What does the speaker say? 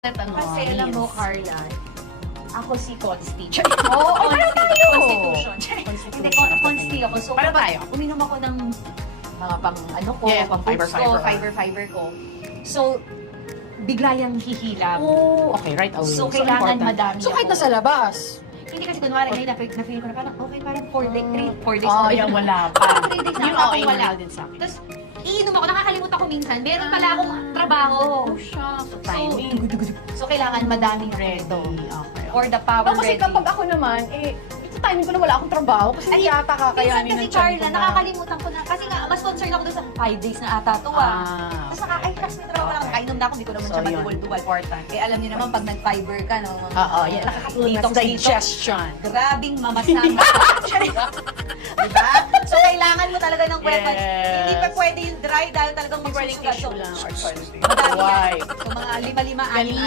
Kasi alam mo, Carla, ako si Consti. Oo, Constitution. Hindi, Consti ako. So, Paano tayo? uminom ako ng mga pang ano ko, Yeah, pang fiber, foods ko, fiber. fiber ko. So, bigla yung hihilab. Oh, okay, right away. So, kailangan important. madami So, kahit ako. nasa labas. Hindi kasi kunwari ngayon, na-feel ko na parang, okay, parang 4 days Oh, na. yan, wala pa. Parang 3 days na Yun, akong okay, wala. wala din sa akin. Tapos, iinom ako, nakakalimutan ko minsan, meron pala akong trabaho. Oh, shucks. Timing. So, kailangan madaming Ready. redo. Okay. For the power Kasi ready. kapag ako naman, sa timing ko na wala akong trabaho kasi hindi ata kakayanin Minsan kasi, ng tiyan Carla, ko na. nakakalimutan ko na. Kasi nga, mas concerned ako doon sa 5 days na ata to Tapos ay, kasi may trabaho lang. Nakainom na ako, hindi ko naman So, siya yun. maduwal-duwal. Important. Eh, alam niyo naman, pag nag-fiber ka, no? Oo, yan. Nakakatulong na sa digestion. Grabing mamasama. Diba? So, kailangan mo talaga ng weapons. Yes. Hindi pa pwede yung dry dahil talagang Pwedeng magsusugat. tissue lang or something. Madami yan. Why? So, mga lima-lima, anim